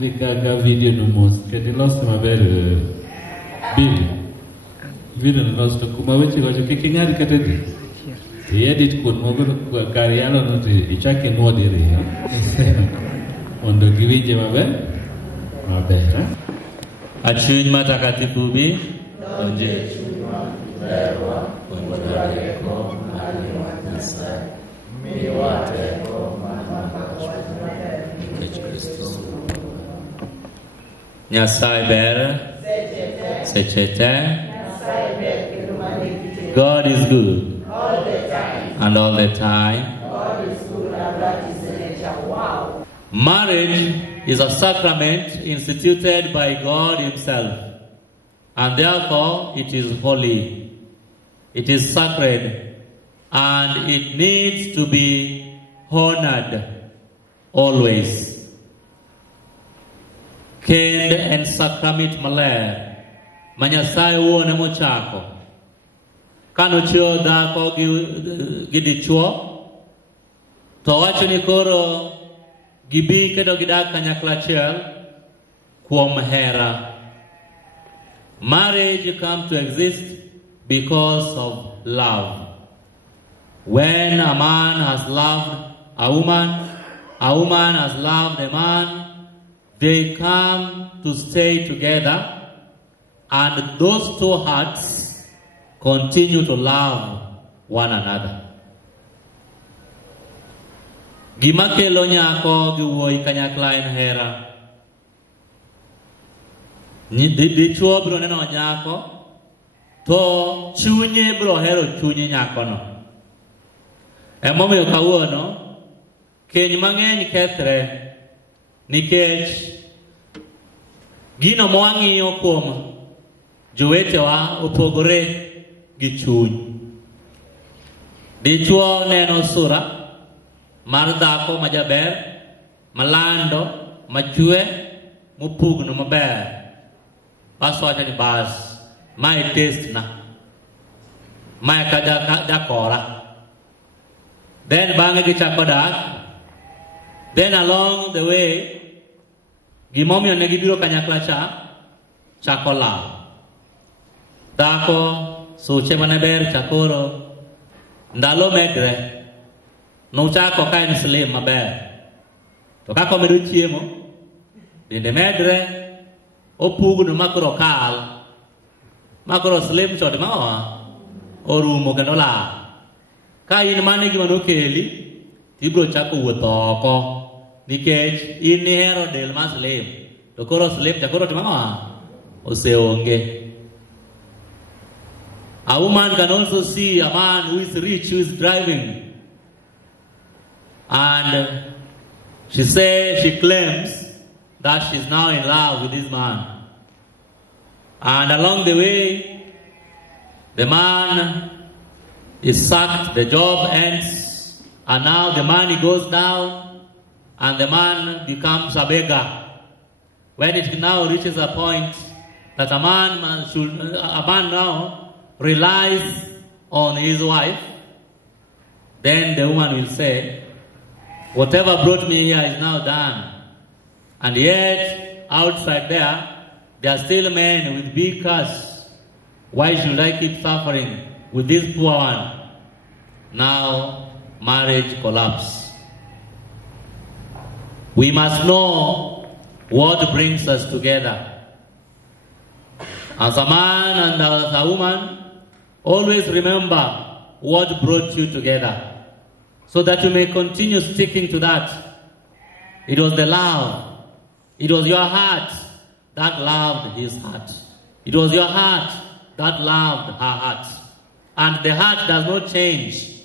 Dikaga video no mos. Kati lost ma ber bill. Video no lost kuma weche wacho kikingari katedi. Edit kun mogo kariano no ti ichake no dire. Ondo giwinje maber. Maber. Achuny matakatifu bi onje Lewa, Unjaleko, Alimanasa, Miwateko, Nyasai ber Sechete. God is good all the time, and all the time. God is good and that is the nature. Wow. Marriage is a sacrament instituted by God Himself, and therefore it is holy. It is sacred, and it needs to be honored always. Kend and sakramit maler, Manyasai wuone mochako. Kanochio dhako gi dichuo, to wacho ni koro gibi kendo gidak kanyakla achiel kuom hera. Marriage come to exist because of love. When a man has loved a woman has loved a man, they come to stay together, and those two hearts continue to love one another. Gima kelo nyako gi wuoyi kanyakla en hera. Dichuo biro neno nyako, to chunye biro hero chunye nyako no. Emomiyo kawuono keny mang'eny kethre nikech gino mwang'iyo kuom jowetewa opogore gi chuny. Dichuo neno sura mar dhako majaber, malando, machwe, mopugno maber. Bas wacho ni bas, mae taste na. Mae ka jakora. Then bang'e gichako dak. Then along the way, gimomiyo ne gibiro kanyakla cha, chako law. Dhako suche mane ber chakoro, ndalo medre, nochako ka en slim maber. To kako medo chiemo, dende medre, opugno makoro kal, makoro slim chode mawa, orumo kendo law. Ka in mane gima nokeli, tibro chako wuotho oko. Nikech in ihero del ma slim, to koro slim chakoro timang'o oseonge. A woman can also see a man who is rich, who is driving, and she claims that she's now in love with this man. And along the way, the man is sacked, the job ends, and now the money goes down, and the man becomes a beggar. When it now reaches a point that a man now relies on his wife, then the woman will say, whatever brought me here is now done. And yet, outside there are still men with big cars. Why should I keep suffering with this poor one? Now, marriage collapses. We must know what brings us together. As a man and as a woman, always remember what brought you together, so that you may continue sticking to that. It was the love. It was your heart that loved his heart. It was your heart that loved her heart. And the heart does not change.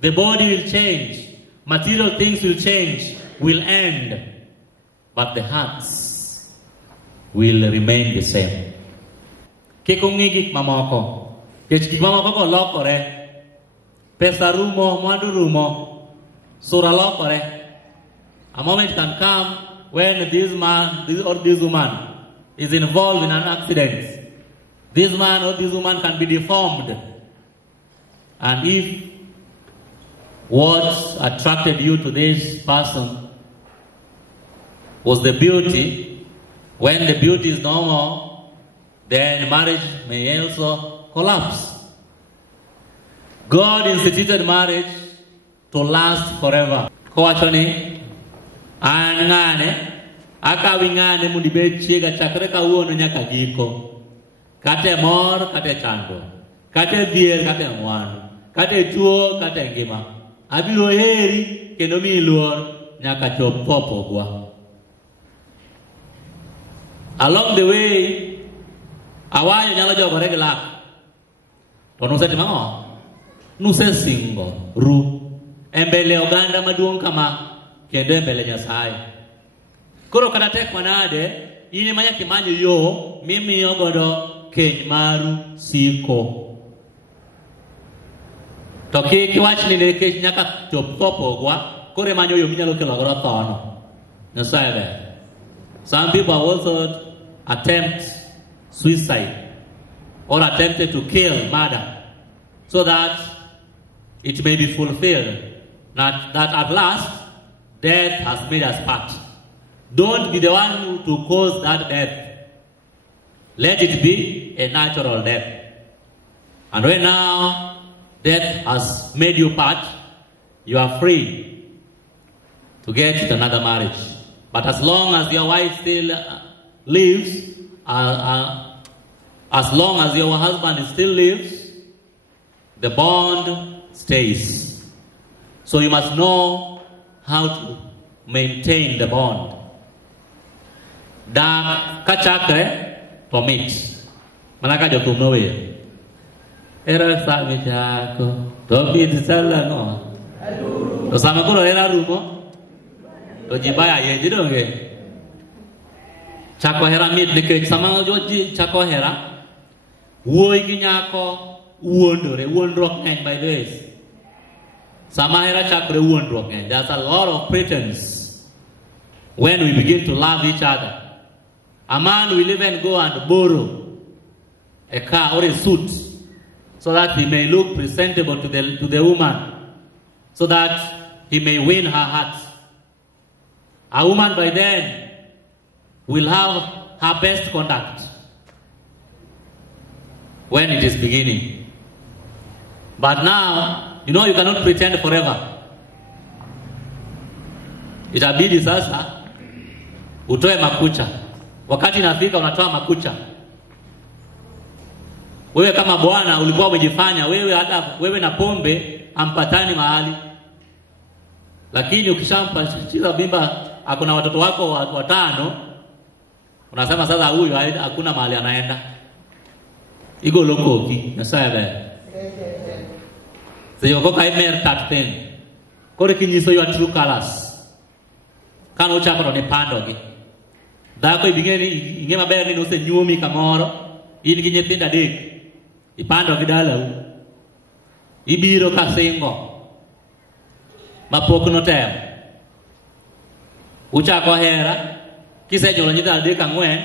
The body will change. Material things will change, will end. But the hearts will remain the same. Kikungigik mamoko. Kechik mamoko ko lokore. Pesa rumo, mwandu rumo. Sura lokore. A moment can come when this man or this woman is involved in an accident. This man or this woman can be deformed. And if what attracted you to this person was the beauty, When the beauty is normal, then marriage may also collapse. God instituted marriage to last forever. Kowachoni, angane, akawingane mundibe chiega chakre kawuono nyaka giko. Kate mor, kate chando. Kate dhier, kate ngwano. Kate tuo, kate ngima. Abiro heri, kendo mi luor, nyaka chop popogwa. Along the way, awayo nyalo jogore gi lak. To nusetimo ang'o? Nusesingo ru embele oganda maduong' kama kendo embele Nyasaye. Koro kata tek manade, in ema nyaka imanyo yo mimiyo godo keny maru siko. To kik iwach ni nikech nyaka chop tho pogwa, koro imanyo yo minyalo kelo godo thono. Nyasaye ber. Some people also attempt suicide or attempted to kill, murder, so that it may be fulfilled that at last death has made us part. Don't be the one to cause that death. Let it be a natural death. And right now, death has made you part. You are free to get another marriage. But as long as your wife still lives, as long as your husband still lives, the bond stays. So you must know how to maintain the bond. Da kachakre pomit. Manaka jokum no way. Era sami chako. To bit sala no. To samakuro era rumo. To jibaya ye jidonge. Chako hera mit nikech sama joji chako hera. Wuoi gi nyako wuondore, wuondruok ng'eny by the way. Sama hera chakre wuondruok ng'eny. There's a lot of pretense when we begin to love each other. A man will even go and borrow a car or a suit so that he may look presentable to the woman, so that he may win her heart. A woman by then will have her best conduct when it is beginning. But now, you know, you cannot pretend forever. Itabidi sasa utoe makucha. Wakati nafika unatoa makucha. Wewe kama bwana ulikuwa umejifanya wewe na pombe ampatani mahali. Lakini ukishampachiza bimba akuna watoto wako watano, unasema sasa huyu hakuna mahali anaenda. Igo lokoki, Nyasaye ber. Seyo ko kai mer tatpen. Kore kinyiso your true colors. Kano uchako to ne pandogi. Dhako ibingeni inge maber ni nose nyuomi kamoro, in gi nyithindo adek. Ipandogi dalau. Ibiro ka singo. Mapok notem. Uchako hera. Kisenyuolo nyithindo adek ang'wen.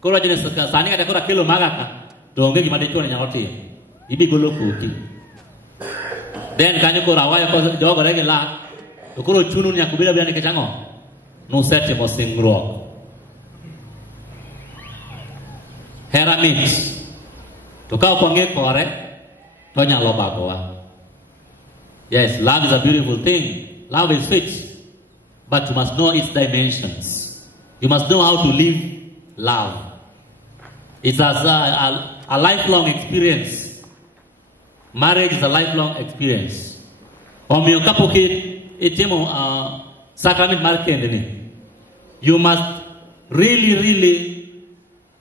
Koro wachne sani kata koro kelo magaka. To onge gima dichuo nyalo timo. Ibi golo koki. Then kanyo koro awayo ko jogore gi lak. To koro chunu nyaka bira nikech ang'o? Nusetimo singruok. Hera mit. To ka ok wang'e kore, to nyalo bagowa. Yes, love is a beautiful thing. Love is sweet. But you must know its dimensions. You must know how to live love. It's a lifelong experience. Marriage is a lifelong experience. Omiyo kapok itimo sacrament mar kendni, you must really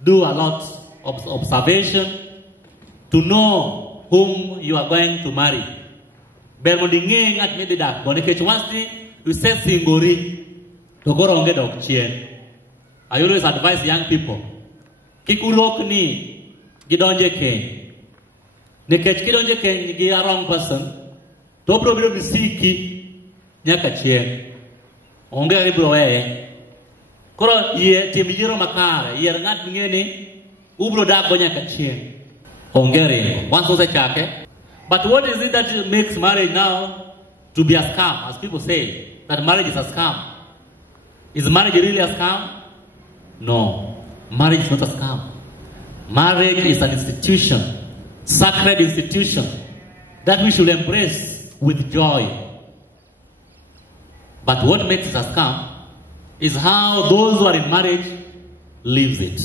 do a lot of observation to know whom you are going to marry. Ber mondo ing'e ng'at midhi dak go, nikech once you say singori, to koro onge dok chien. I always advise young people, kik ulokni gidonje keny. Nikech kidonje keny gi a wrong person, to obiro biro bisiki nyaka chien. Onge ibiro weye. Koro tim yiero makare, yier ng'at ming'eni ubiro dak go nyaka chien. Onge ringo. Once osechake. But what is it that makes marriage now to be a scam, as people say, that marriage is a scam? Is marriage really a scam? No. Marriage is not a scam. Marriage is an institution, sacred institution, that we should embrace with joy. But what makes it a scam is how those who are in marriage lives it.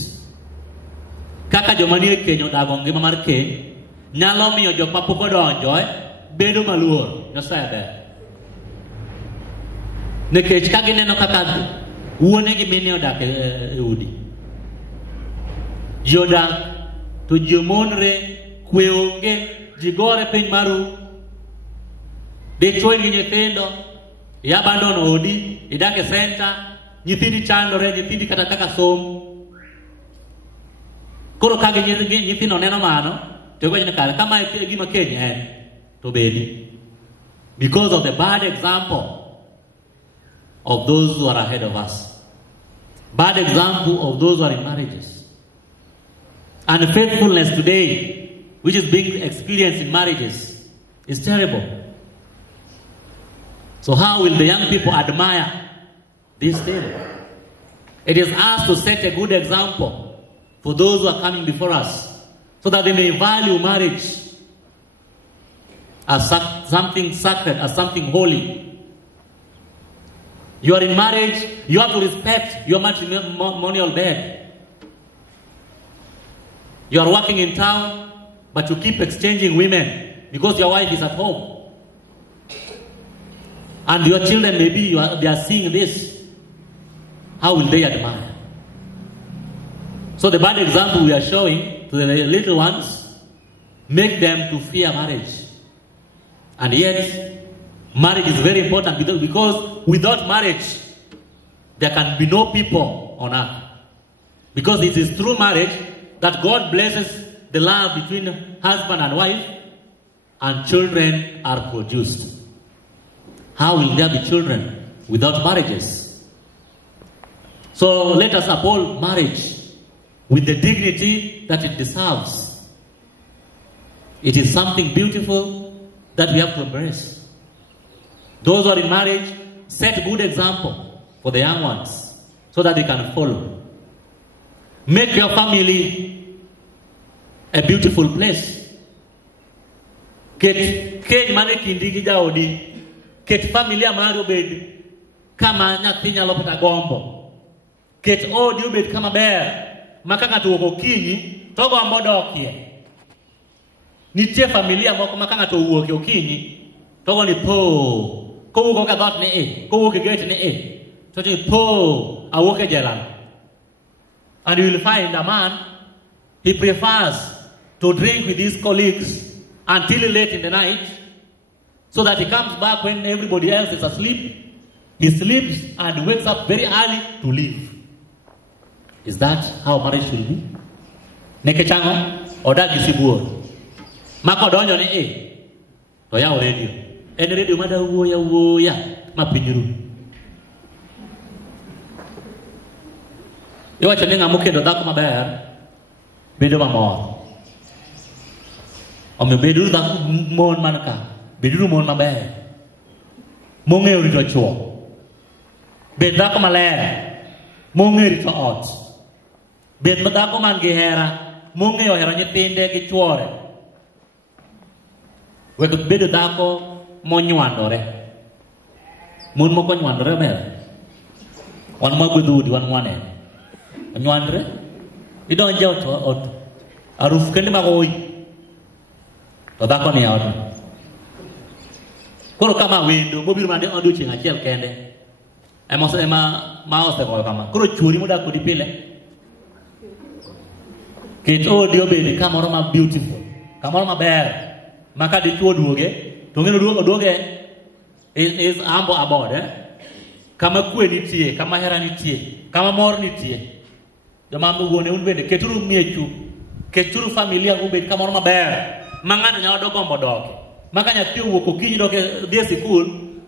Kaka jomani kenyo dago ngima mar keny nyalo miyo jok mapok odonjo bedo maluor Nyasaye ber. Nikech ka gineno kaka wuone gi mine odak e udi. Ji odak to ji omonre, kwe onge, ji gore piny maru. Dichuo gi nyithindo, abandono odi, idak e center, nyithindi chandore, nyithindi kata kaka som. Koro ka nyithindo neno mano, to go kare kama e gima keny en to bedi. Because of the bad example of those who are ahead of us. Bad example of those who are in marriages. And faithfulness today, which is being experienced in marriages, is terrible. So how will the young people admire this thing? It is us to set a good example for those who are coming before us, so that they may value marriage as something sacred, as something holy. You are in marriage, you have to respect your matrimonial bed. You are working in town, but you keep exchanging women because your wife is at home. And your children, maybe they are seeing this. How will they admire? So the bad example we are showing to the little ones make them to fear marriage. And yet, marriage is very important because without marriage, there can be no people on earth. Because it is through marriage that God blesses the love between husband and wife, and children are produced. How will there be children without marriages? So let us uphold marriage with the dignity that it deserves. It is something beautiful that we have to embrace. Those who are in marriage, set a good example for the young ones so that they can follow. Make your family a beautiful place. Ket mane kindi gi jaodi. Ket familia mari obed kama nyathi nyalo pata gombo. Ket odi obed kama ber. Maka ng'ato wuok okinyi to gombo dokie. Nitie familia moko maka ng'ato wuok okinyi to goni po. Kowuok ka dot ni kowuok gate ni to ti po awuok e jela. And you will find a man, he prefers to drink with his colleagues until late in the night, so that he comes back when everybody else is asleep. He sleeps and wakes up very early to leave. Is that how marriage should be? Nekechango odagi sibuor. Mako donyo ni to ya radio. En radio mada woya mapinyuru. Iwacho ni ng'amo kendo dhako maber bedo mamor. Omiyo beduru dhako mon man ka, beduru mon maber. Mong'eyo rito chuo. Bed dhako maler, mong'eyo rito ot. Bed dhako man gi hera, mong'eyo hero nyithinde gi chuore. Wek bedo dhako monywandore. Mon moko nywandore mer. Wan magudhudi wan mwane. Nywandre idonje ot aruf kende magoi to dhako ni ot. Koro kama wendo mobiro mande odiochieng' achiel kende ema osegoyo kama. Koro chuori modak kodi pile ket odi obed kamoro ma beautiful, kamoro maber, maka dichuo duoge to ng'eno duoge is ambo abode, kama kwe nitie, kama hera nitie, kama mor nitie. Jomambe wuone un bende keturu miechu, keturu familia ubed kamoro maber, ma ng'ato nyalo dogombo doke. Maka nyathi owuok okinyi doke dhi e sikul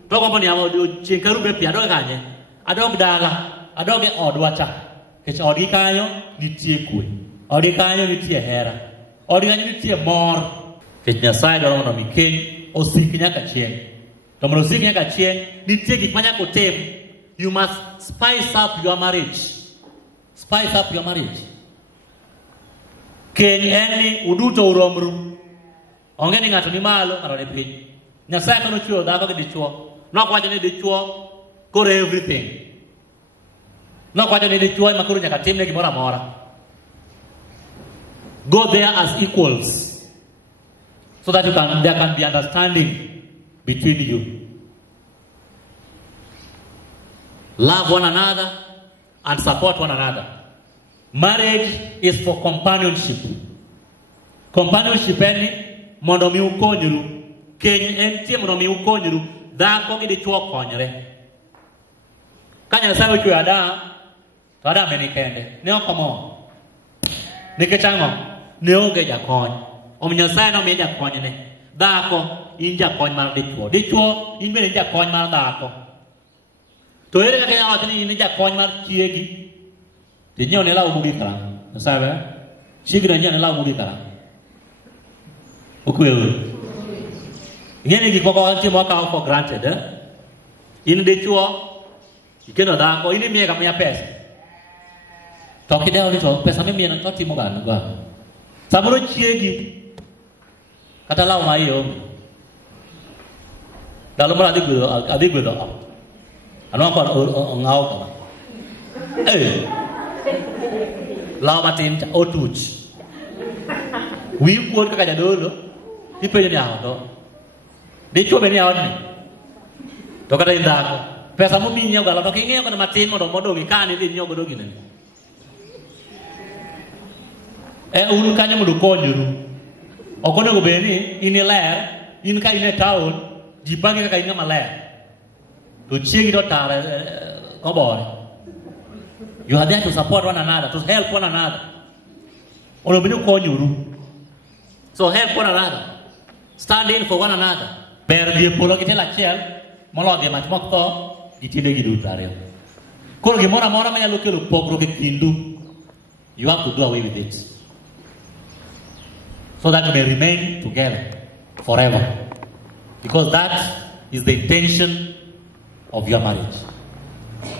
to gombo ni odiochieng' karube pi adog kanye, adog dala, adog e odwa cha. Kech odgi kanyo nitie kwe, odgi kanyo nitie hera, odgi kanyo nitie mor. Kech Nyasaye dwaro mondo mi keny osik nyaka chieng'. To mondo osik nyaka chieng' nitie gik ma nyaka otim. You must spice up your marriage. spice up your marriage. Keny eni uduto uromru. Onge ni ng'ato ni malo, ng'ato ni piny. Nyasaye mano chweyo dhako gi dichuo. Nok wacho ni dichuo koro everything. Nok wacho ni dichuo ema koro nyaka timne gimoro amora. Go there as equals, so that there can be understanding between you. Love one another and support one another. Marriage is for companionship. Companionship eni mondo mi ukonyru. Keny en tie mondo mi ukonyru. Dhako gi dichuo konyre. Ka Nyasaye ochweyo Adam, to Adam eni kende. Ne ok omor. Nikech ang'o? Ne onge jakony. Omiyo Nyasaye nomiye jakonyne. Dhako, in jakony mar dichuo. Dichuo, in bende jakony mar dhako. To ere kaka inyalo wacho ni in jakony mar chiegi? To inyiewo ne law mogik karang'o? Nyasaye be? Chiegi inyiewo ne law mogik karang'o? Okweyo. Ing'e ni gik moko timo wakawo for granted, eh? In dichuo, ikendo dhako, in imiye kamiya pesa. To kidewo ni to pesa mimiye no to timo gano. Samoro chiegi kata law ma iyo. Dalo moro adhi gwedho ot. Anwang' kod ong'aw kama. Law matin cha otuch. Wiyi kuot kaka jadolo, ipenjo ni aho to. Dichuo be ni aodni. To kata in dhako. Pesa momiyi nyiewo galo to king'eyo kata matin mondo modong' ikane idhi nyiewo godo gineni. Un kanyo mondo konyru. Ok onego bed ni in ler, in ka in e town, ji pangi kaka in ng'ama ler. To chiegi to tare kobore. You are there to support one another, to help one another. Onego bed ni ukonyru. So help one another. Stand in for one another. Ber die polo gi tielo achiel, moloyo die mach mok tho gi tiende gi duto ariyo. Koro gimoro amora manyalo kelo pogruok e kindu, you have to do away with it, so that you may remain together forever. Because that is the intention of your marriage.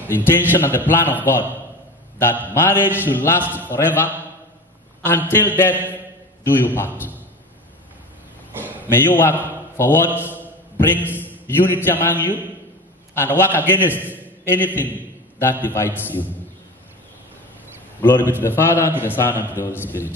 The intention and the plan of God, that marriage should last forever until death do you part. May you work for what brings unity among you and work against anything that divides you. Glory be to the Father, to the Son, and to the Holy Spirit.